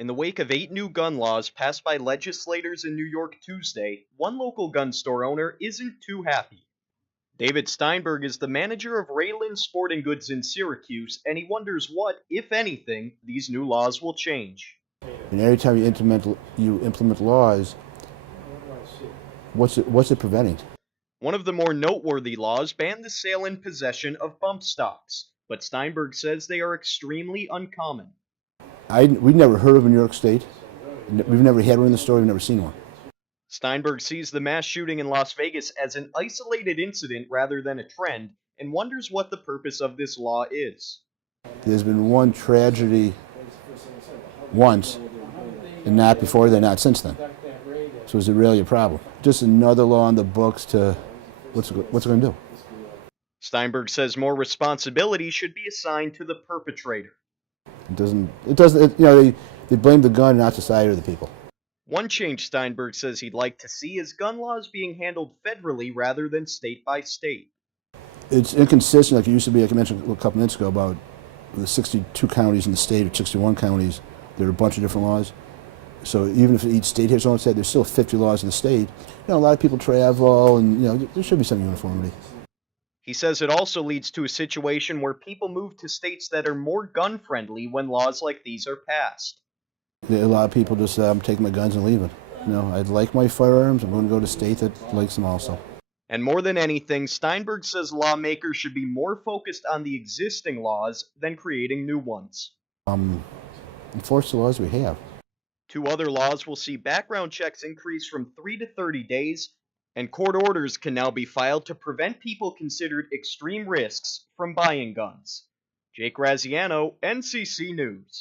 In the wake of 8 new gun laws passed by legislators in New York Tuesday, one local gun store owner isn't too happy. David Steinberg is the manager of Ra-Lin Sporting Goods in Syracuse, and he wonders what, if anything, these new laws will change. And every time you implement laws, what's it preventing? One of the more noteworthy laws banned the sale and possession of bump stocks, but Steinberg says they are extremely uncommon. We've never heard of a New York State. We've never had one in the store. We've never seen one. Steinberg sees the mass shooting in Las Vegas as an isolated incident rather than a trend, and wonders what the purpose of this law is. There's been one tragedy once, and not before then, not since then. So is it really a problem? Just another law on the books to what's it going to do? Steinberg says more responsibility should be assigned to the perpetrator. They blame the gun, not society or the people. One change Steinberg says he'd like to see is gun laws being handled federally rather than state by state. It's inconsistent, like it used to be, like I mentioned a couple minutes ago, about the 62 counties in the state, or 61 counties. There are a bunch of different laws. So even if each state has its own state, there's still 50 laws in the state. A lot of people travel, and there should be some uniformity. He says it also leads to a situation where people move to states that are more gun-friendly when laws like these are passed. A lot of people just I'm taking my guns and leaving. I'd like my firearms. I'm going to go to a state that likes them also. And more than anything, Steinberg says lawmakers should be more focused on the existing laws than creating new ones. Enforce the laws we have. 2 other laws will see background checks increase from 3 to 30 days, and court orders can now be filed to prevent people considered extreme risks from buying guns. Jake Graziano, NCC News.